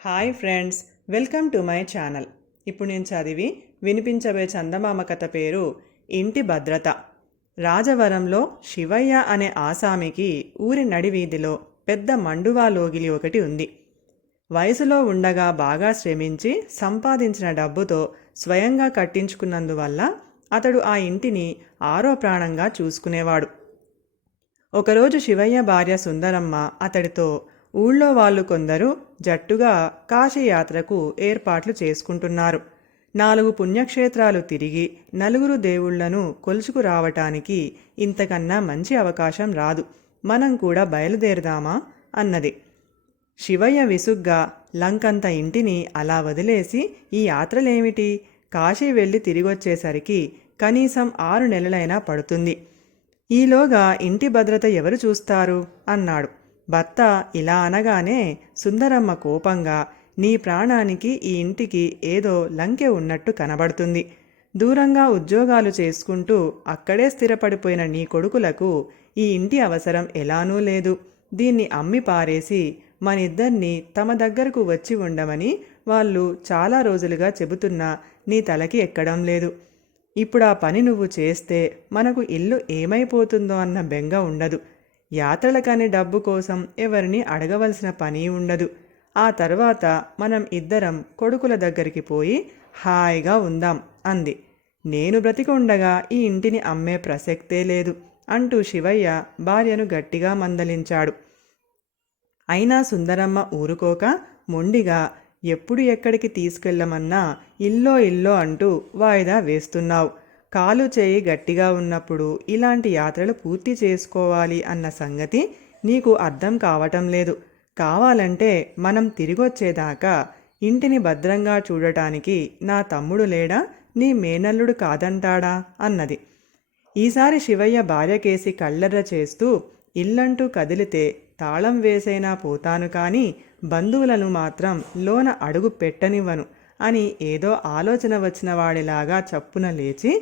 Hi friends welcome to my channel. ఇప్పుడు నేను చదివి వినిపించబోయే చందమామ కథ పేరు ఇంటి భద్రత. రాజవరంలో శివయ్య అనే ఆసామికి ఊరి నడివీధిలో పెద్ద మండువా లోగిలి ఒకటి ఉంది. వయసులో ఉండగా బాగా శ్రమించి సంపాదించిన డబ్బుతో స్వయంగా కట్టించుకున్నందువల్ల అతడు ఆ ఇంటిని ఆరో ప్రాణంగా చూసుకునేవాడు. ఒకరోజు శివయ్య భార్య సుందరమ్మ అతడితో ఊళ్ళో వాళ్ళు కొందరు జట్టుగా కాశీయాత్రకు ఏర్పాట్లు చేసుకుంటున్నారు. నాలుగు పుణ్యక్షేత్రాలు తిరిగి నలుగురు దేవుళ్ళను కొలుచుకురావటానికి ఇంతకన్నా మంచి అవకాశం రాదు. మనం కూడా బయలుదేరదామా? అన్నది. శివయ్య విసుగ్గా లంకంత ఇంటిని అలా వదిలేసి ఈ యాత్రలేమిటి? కాశీ వెళ్ళి తిరిగొచ్చేసరికి కనీసం ఆరు నెలలైనా పడుతుంది. ఈలోగా ఇంటి భద్రత ఎవరు చూస్తారు? అన్నాడు. భర్త ఇలా అనగానే సుందరమ్మ కోపంగా నీ ప్రాణానికి ఈ ఇంటికి ఏదో లంకె ఉన్నట్టు కనబడుతుంది. దూరంగా ఉద్యోగాలు చేసుకుంటూ అక్కడే స్థిరపడిపోయిన నీ కొడుకులకు ఈ ఇంటి అవసరం ఎలానూ లేదు. దీన్ని అమ్మి పారేసి మనిద్దరినీ తమ దగ్గరకు వచ్చి ఉండమని వాళ్ళు చాలా రోజులుగా చెబుతున్నా నీ తలకి ఎక్కడం లేదు. ఇప్పుడు ఆ పని నువ్వు చేస్తే మనకు ఇల్లు ఏమైపోతుందో అన్న బెంగ ఉండదు. యాత్రలకని డబ్బు కోసం ఎవరిని అడగవలసిన పని ఉండదు. ఆ తర్వాత మనం ఇద్దరం కొడుకుల దగ్గరికి పోయి హాయిగా ఉందాం అంది. నేను బ్రతికుండగా ఈ ఇంటిని అమ్మే ప్రసక్తే లేదు అంటూ శివయ్య భార్యను గట్టిగా మందలించాడు. అయినా సుందరమ్మ ఊరుకోక మొండిగా ఎప్పుడు ఎక్కడికి తీసుకెళ్ళమన్నా ఇల్లో ఇల్లో అంటూ వాయిదా వేస్తున్నావు. కాలు చేయి గట్టిగా ఉన్నప్పుడు ఇలాంటి యాత్రలు పూర్తి చేసుకోవాలి అన్న సంగతి నీకు అర్థం కావటం లేదు. కావాలంటే మనం తిరిగొచ్చేదాకా ఇంటిని భద్రంగా చూడటానికి నా తమ్ముడు లేడా? నీ మేనల్లుడు కాదంటాడా? అన్నది. ఈసారి శివయ్య భార్యకేసి కళ్ళెర్ర చేస్తూ ఇల్లంటూ కదిలితే తాళం వేసైనా పోతాను కానీ బంధువులను మాత్రం లోన అడుగు పెట్టనివ్వను అని ఏదో ఆలోచన వచ్చిన వాడిలాగా చప్పున లేచి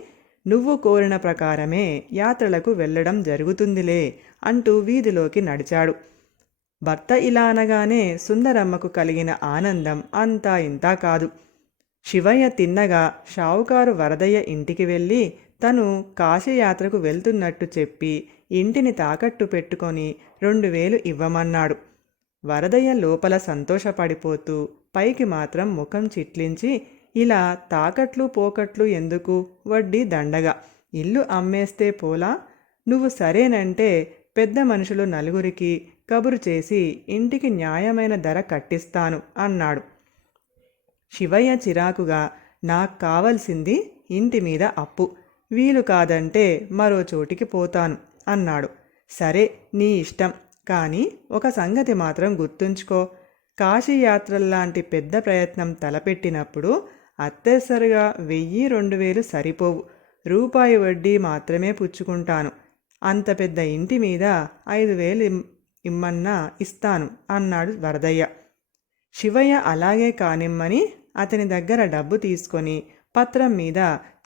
నువ్వు కోరిన ప్రకారమే యాత్రలకు వెళ్ళడం జరుగుతుందిలే అంటూ వీధిలోకి నడిచాడు. భర్త ఇలా అనగానే సుందరమ్మకు కలిగిన ఆనందం అంతా ఇంతా కాదు. శివయ్య తిన్నగా షావుకారు వరదయ్య ఇంటికి వెళ్ళి తను కాశీయాత్రకు వెళ్తున్నట్టు చెప్పి ఇంటిని తాకట్టు పెట్టుకొని రెండు వేలు ఇవ్వమన్నాడు. వరదయ్య లోపల సంతోషపడిపోతూ పైకి మాత్రం ముఖం చిట్లించి ఇలా తాకట్లు పోకట్లు ఎందుకు? వడ్డీ దండగా. ఇల్లు అమ్మేస్తే పోలా? నువ్వు సరేనంటే పెద్ద మనుషులు నలుగురికి కబురు చేసి ఇంటికి న్యాయమైన ధర కట్టిస్తాను అన్నాడు. శివయ్య చిరాకుగా నాకు కావలసింది ఇంటి మీద అప్పు. వీలు కాదంటే మరో చోటికి పోతాను అన్నాడు. సరే నీ ఇష్టం. కానీ ఒక సంగతి మాత్రం గుర్తుంచుకో. కాశీయాత్రల్లాంటి పెద్ద ప్రయత్నం తలపెట్టినప్పుడు అత్తేసరిగా వెయ్యి రెండు వేలు సరిపోవు. రూపాయి వడ్డీ మాత్రమే పుచ్చుకుంటాను. అంత పెద్ద ఇంటి మీద ఐదు వేలు ఇమ్మన్నా ఇస్తాను అన్నాడు వరదయ్య. శివయ్య అలాగే కానిమ్మని అతని దగ్గర డబ్బు తీసుకొని పత్రం మీద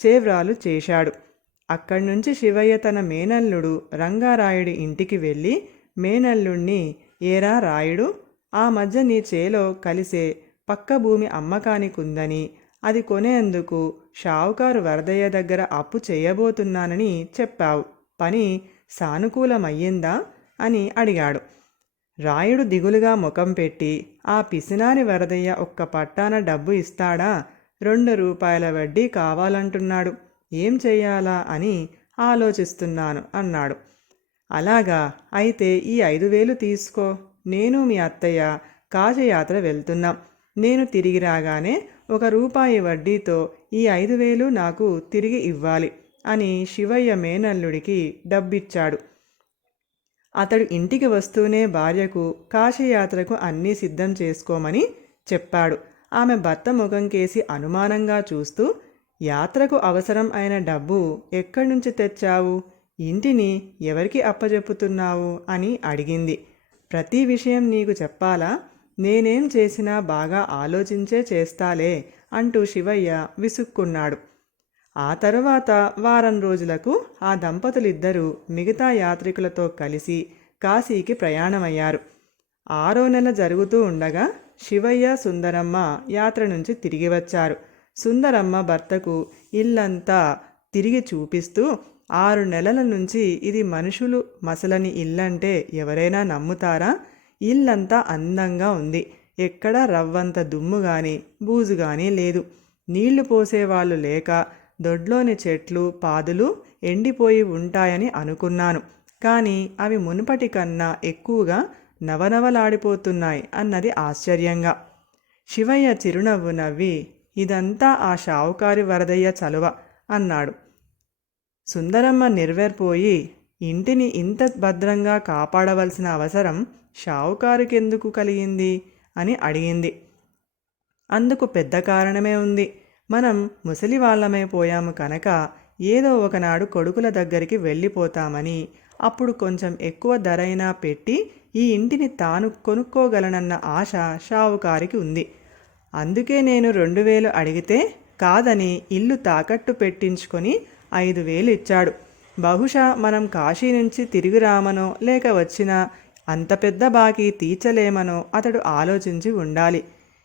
చేవ్రాలు చేశాడు. అక్కడి నుంచి శివయ్య తన మేనల్లుడు రంగారాయుడి ఇంటికి వెళ్ళి మేనల్లుణ్ణి ఏరా రాయుడు ఆ మధ్య నీ చేలో కలిసే పక్క భూమి అమ్మకానికుందని అది కొనేందుకు షావుకారు వరదయ్య దగ్గర అప్పు చేయబోతున్నానని చెప్పావు. పని సానుకూలమయ్యిందా? అని అడిగాడు. రాయుడు దిగులుగా ముఖం పెట్టి ఆ పిసినారి వరదయ్య ఒక్క పట్టాన డబ్బు ఇస్తాడా? రెండు రూపాయల వడ్డీ కావాలంటున్నాడు. ఏం చెయ్యాలా అని ఆలోచిస్తున్నాను అన్నాడు. అలాగా? అయితే ఈ ఐదు వేలు తీసుకో. నేను మీ అత్తయ్య కాశయాత్ర వెళ్తున్నాం. నేను తిరిగి రాగానే ఒక రూపాయి వడ్డీతో ఈ ఐదు వేలు నాకు తిరిగి ఇవ్వాలి అని శివయ్య మేనల్లుడికి డబ్బిచ్చాడు. అతడు ఇంటికి వస్తూనే భార్యకు కాశీయాత్రకు అన్నీ సిద్ధం చేసుకోమని చెప్పాడు. ఆమె భర్త ముఖం కేసి అనుమానంగా చూస్తూ యాత్రకు అవసరం అయిన డబ్బు ఎక్కడి నుంచి తెచ్చావు? ఇంటిని ఎవరికి అప్పజెప్పుతున్నావు? అని అడిగింది. ప్రతి విషయం నీకు చెప్పాలా? నేనేం చేసినా బాగా ఆలోచించే చేస్తాలే అంటూ శివయ్య విసుక్కున్నాడు. ఆ తరువాత వారం రోజులకు ఆ దంపతులిద్దరూ మిగతా యాత్రికులతో కలిసి కాశీకి ప్రయాణమయ్యారు. ఆరో నెల జరుగుతూ ఉండగా శివయ్య సుందరమ్మ యాత్ర నుంచి తిరిగి వచ్చారు. సుందరమ్మ భర్తకు ఇల్లంతా తిరిగి చూపిస్తూ ఆరు నెలల నుంచి ఇది మనుషులు మసలని ఇల్లంటే ఎవరైనా నమ్ముతారా? ఇల్లంతా అందంగా ఉంది. ఎక్కడా రవ్వంత దుమ్ము కానీ బూజు కానీ లేదు. నీళ్ళు పోసేవాళ్ళు లేక దొడ్లోని చెట్లు పాదులు ఎండిపోయి ఉంటాయని అనుకున్నాను. కానీ అవి మునుపటి కన్నా ఎక్కువగా నవనవలాడిపోతున్నాయి అన్నది ఆశ్చర్యంగా. శివయ్య చిరునవ్వు నవ్వి ఇదంతా ఆ షావుకారి వరదయ్య చలువ అన్నాడు. సుందరమ్మ నిర్వేర్పోయి ఇంటిని ఇంత భద్రంగా కాపాడవలసిన అవసరం షావుకారుకెందుకు కలిగింది? అని అడిగింది. అందుకు పెద్ద కారణమే ఉంది. మనం ముసలి వాళ్ళమైపోయాము కనుక ఏదో ఒకనాడు కొడుకుల దగ్గరికి వెళ్ళిపోతామని అప్పుడు కొంచెం ఎక్కువ ధరైనా పెట్టి ఈ ఇంటిని తాను కొనుక్కోగలనన్న ఆశ షావుకారికి ఉంది. అందుకే నేను రెండు వేలు అడిగితే కాదని ఇల్లు తాకట్టు పెట్టించుకొని ఐదు వేలు ఇచ్చాడు. బహుశా మనం కాశీ నుంచి తిరిగి రామనో లేక వచ్చినా అంత పెద్ద బాకీ తీర్చలేమనో అతడు ఆలోచించి ఉండాలి.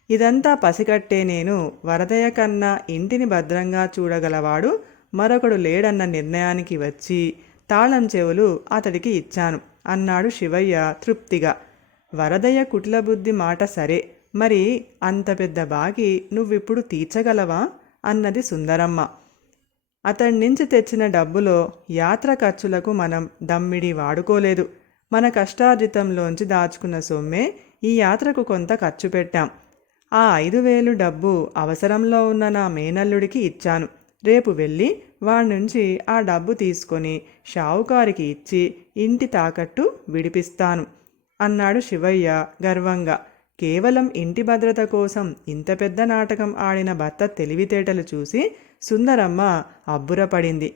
ఇదంతా పసిగట్టే నేను వరదయ్య కన్నా ఇంటిని భద్రంగా చూడగలవాడు మరొకడు లేడన్న నిర్ణయానికి వచ్చి తాళం చెవులు అతడికి ఇచ్చాను అన్నాడు శివయ్య తృప్తిగా. వరదయ్య కుట్లబుద్ధి మాట సరే మరి అంత పెద్ద బాకీ నువ్విప్పుడు తీర్చగలవా? అన్నది సుందరమ్మ. అతడి నుంచి తెచ్చిన డబ్బులో యాత్ర ఖర్చులకు మనం దమ్మిడి వాడుకోలేదు. మన కష్టార్జితంలోంచి దాచుకున్న సొమ్మే ఈ యాత్రకు కొంత ఖర్చు పెట్టాం. ఆ ఐదు వేలు డబ్బు అవసరంలో ఉన్న నా మేనల్లుడికి ఇచ్చాను. రేపు వెళ్ళి వాడి నుంచి ఆ డబ్బు తీసుకొని షావుకారికి ఇచ్చి ఇంటి తాకట్టు విడిపిస్తాను అన్నాడు శివయ్య గర్వంగా. కేవలం ఇంటి భద్రత కోసం ఇంత పెద్ద నాటకం ఆడిన భర్త తెలివితేటలు చూసి సుందరమ్మ అబ్బురపడింది.